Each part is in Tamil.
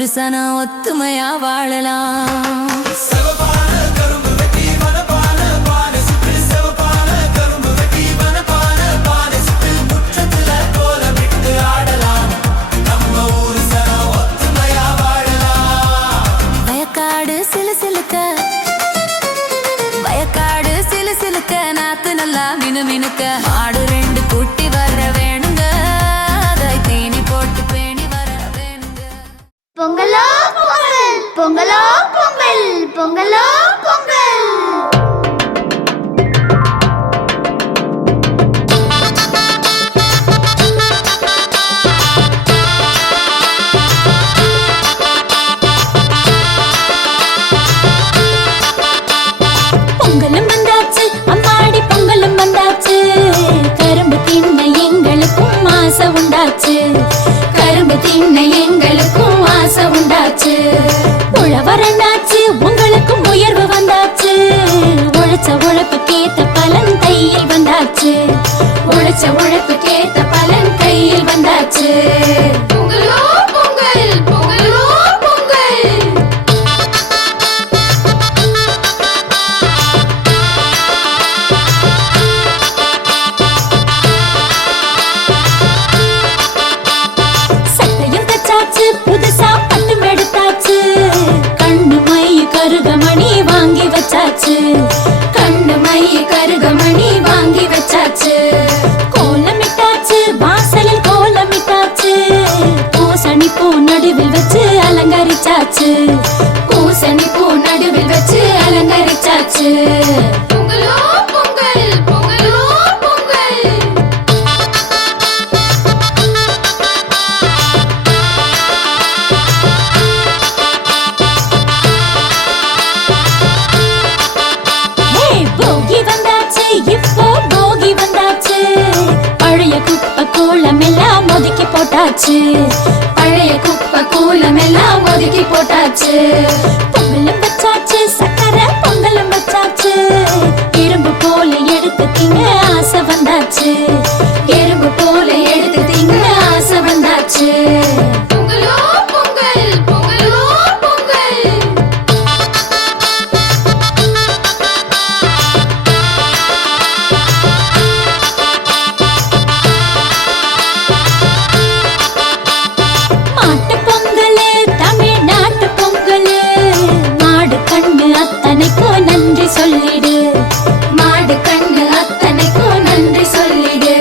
புருஷனா ஒத்துமையா வாழலாம். வயக்காடு சிலு சிலுக்க வயக்காடு சிலு சிலுக்க நாத்து நல்லா மினு மினுக்க மாடு ரெண்டு கூட்டி வர வேணுங்க அதை தீனி போட்டு பேணி வர வேணுங்க. பொங்கலோ பொங்கல் பொங்கலோ பொங்கல் பொங்கலோ பொங்கல். பொங்கலும் வந்தாச்சு அம்மாடி பொங்கலும் வந்தாச்சு. கரும்பு தின்ன எங்களுக்கும் ஆசை உண்டாச்சு. கரும்பு தின்ன எங்களுக்கும் ஆசை உண்டாச்சு. உழவரண்டாச்சு உங்களுக்கும் உயர்வு வந்தாச்சு. உழைச்ச உழைப்புக்கேத்த பலன் கையில் வந்தாச்சு. உழைச்ச உழைப்புக்கேத்த பலன் கையில் வந்தாச்சு. பொங்கலோ பொங்கல் பொங்கலோ பொங்கல். சட்டையும் தச்சாச்சு புதுசா பட்டும் எடுத்தாச்சு. கண்ணு மை கருகமணி வாங்கி வச்சாச்சு. கண்ணு மை கருகமணி வாங்கி வச்சாச்சு. கோலமிட்டாச்சு வாசலில் கோலமிட்டாச்சு. பூசணி பூ நடுவில் வச்சு அலங்கரிச்சாச்சு. பூசணி பூ நடுவில் வச்சு அலங்கரிச்சாச்சு. பொங்கலோ பொங்கல் பொங்கலோ பொங்கல். போகி வந்தாச்சு இப்போ போகி வந்தாச்சு. பழைய குப்பை கூலம் எல்லாம் ஒதுக்கி போட்டாச்சு. பழைய குப்பை கூலம் எல்லாம் ஒதுக்கி போட்டாச்சு. பொங்கலும் வச்சாச்சு சக்கரை பொங்கலும் வச்சாச்சு. இரும்பு போல எடுத்து திங்க ஆசை வந்தாச்சு. எறும்பு போல எடுத்து திங்க ஆசை வந்தாச்சு. பொங்கலோ பொங்கல் பொங்கலோ பொங்கல். மாட்டு பொங்கலு தமிழ்நாட்டு பொங்கலு. மாடு கண்ணு அத்தனைக்கும் நன்றி சொல்லிடு. மாடு கண்ணு அத்தனைக்கும் நன்றி சொல்லிடு.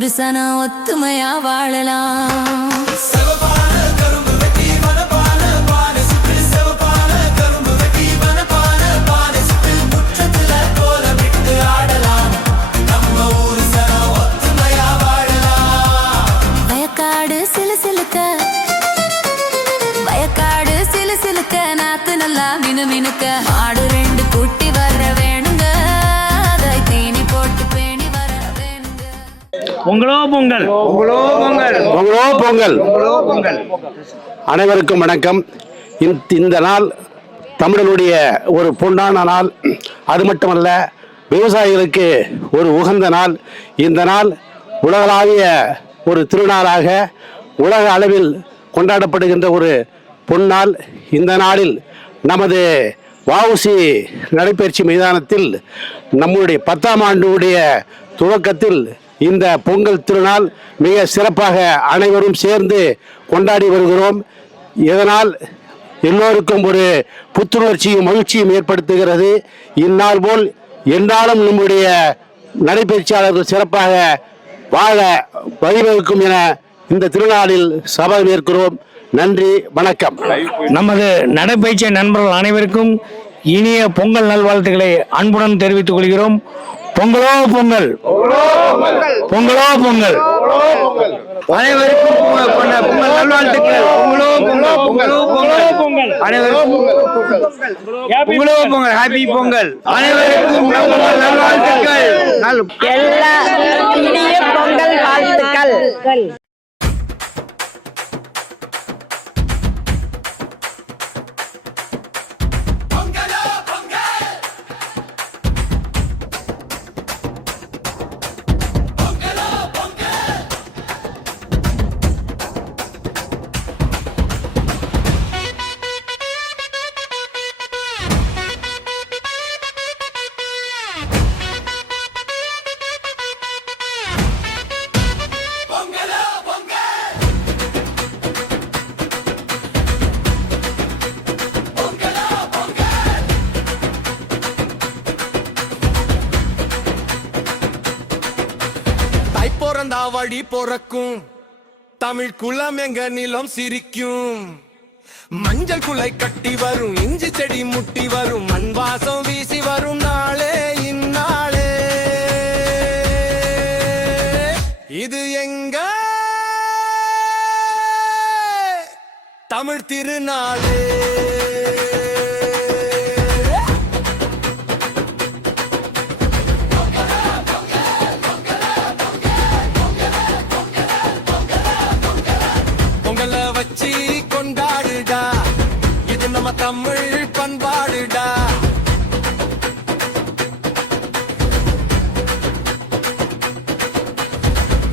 ஊரு சனம் ஒத்துமையா வாழலாம். வயக்காடு சிலு சிலுக்க வயக்காடு சிலு சிலுக்க நாத்து நல்லா மினு மினுக்க ஆடு ரெண்டு கூட்டி வர வேணுங்க அதை தீனி போட்டு பேணி வர வேணுங்க. பொங்கலோ பொங்கல், பொங்கலோ பொங்கல், பொங்கலோ பொங்கல். பொங்கலோ பொங்கல். அனைவருக்கும் வணக்கம். இந்த நாள் தமிழனுடைய ஒரு பொன்னான நாள். அது மட்டுமல்ல, விவசாயிகளுக்கு ஒரு உகந்த நாள். இந்த நாள் உலகளாவிய ஒரு திருநாளாக உலக அளவில் கொண்டாடப்படுகின்ற ஒரு பொன்னாள். இந்த நாளில் நமது வஉசி நடைபயிற்சி மைதானத்தில் நம்முடைய 10ஆம் ஆண்டுடைய துவக்கத்தில் இந்த பொங்கல் திருநாள் மிக சிறப்பாக அனைவரும் சேர்ந்து கொண்டாடி வருகிறோம். இதனால் எல்லோருக்கும் ஒரு புத்துணர்ச்சியும் மகிழ்ச்சியும் ஏற்படுத்துகிறது. இந்நாள் போல் எந்நாளும் நம்முடைய நடைபயிற்சியாளர்கள் சிறப்பாக வாழ வழிவகுக்கும் என இந்த திருநாளில் சபதம் ஏற்கிறோம். நன்றி, வணக்கம். நமது நடைபயிற்சி நண்பர்கள் அனைவருக்கும் இனிய பொங்கல் நல்வாழ்த்துக்களை அன்புடன் தெரிவித்துக் கொள்கிறோம். பொங்கலோ பொங்கல், பொங்கலோ பொங்கல். அனைவருக்கும் பொங்கல் நல்வாழ்த்துக்கள். பொங்கலோ பொங்கல், பொங்கலோ பொங்கல். அனைவருக்கும் பொங்கலோ பொங்கல், ஹாப்பி பொங்கல். அனைவருக்கும் பொங்கல் நல்வாழ்த்துக்கள். எல்லா இனிய பொங்கல் வாழ்த்துக்கள். பிறந்தா வழி பொறக்கும் தமிழ் குலம் எங்க நிலம் சிரிக்கும். மஞ்சள் குலை கட்டி வரும், இஞ்சி செடி முட்டி வரும், மண் வாசம் வீசி வரும் நாளே இந்நாளே. இது எங்க தமிழ் திருநாளே. வச்சி கொண்டாடுடா, இது நம்ம தமிழ் பண்பாடுடா.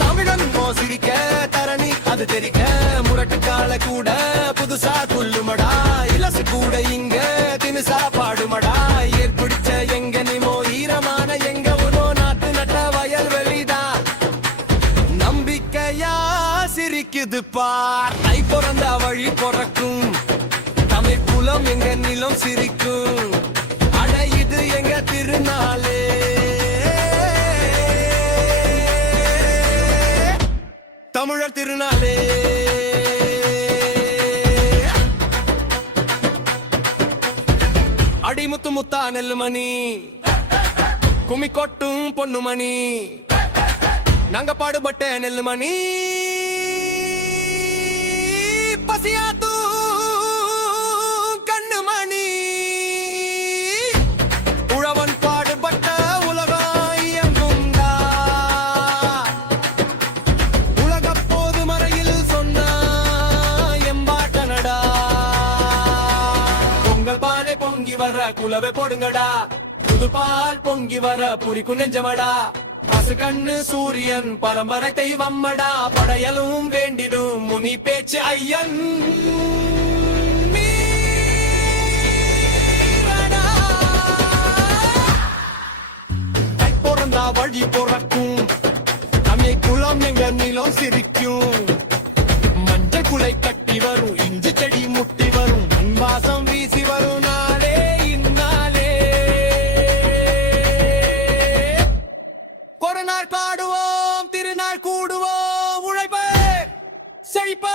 தமிழன் மோசிரிக்க தரணி அது தெரிக்க, முரட்டு கால கூட புதுசா துள்ளுமடா, இலசு கூட இங்க தினுசா பாடுமடா. ஏற்பிடிச்ச எங்க நிமோ ஈரமான எங்க உனோ நாட்டு நட்ட வயல் வெளிதா, நம்பிக்கையா சிரிக்குது பார். தை பிறந்தா வழி பொறக்கும், தமிழ் குலம் எங்க நிலம் சிரிக்கும். அட இது எங்க திருநாளே. தமிழர் திருநாளே. அடிமுத்து முத்தா நெல்லுமணி, கும்மி கொட்டும் பொண்ணுமணி, நாங்க பாடுபட்ட நெல்லுமணி. பசியாத்து கண்ணுமணி, உழவன் பாடுபட்ட உலகம் இயங்குண்டா. உலக போது மறையில் சொன்ன எம்பாட்டனடா. பொங்கல் பானை பொங்கி வர குலவை போடுங்கடா, புது பால் பொங்கி வர புரிக்கு நெஞ்சமடா. கண்ணு சூரியன் பரம்பரை தெய்வம்மடா, படையலும் வேண்டிடும் முனி பேச்சு ஐயன். பிறந்தா வழி பொறக்கும், தமிழ் குலம் எங்க நிலம் சிரிக்கும். மஞ்சள் குலை கட்டி வரும், இஞ்சி செடி முட்டி வரும், மண் வாசம் வீசி வரும் நாளே இந்நாளே. ஒரு நாள் பாடுவோம் திருநாள் கூட. செழிப்ப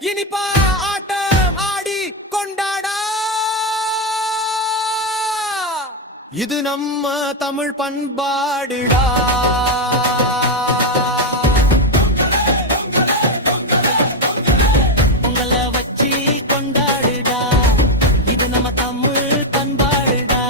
இனிப்பா ஆட்டம் ஆடி கொண்டாடா இது நம்ம தமிழ் பண்பாடுடா பொங்கலை வச்சு கொண்டாடுடா இது நம்ம தமிழ் பண்பாடுடா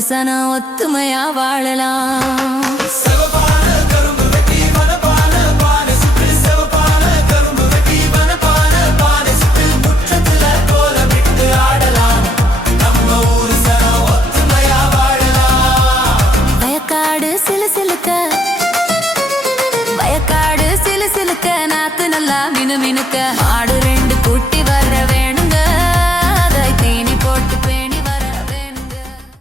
ஊரு சனம் ஒத்துமையா வாழலாம். வயக்காடு சிலு சிலுக்க நாத்து நல்லா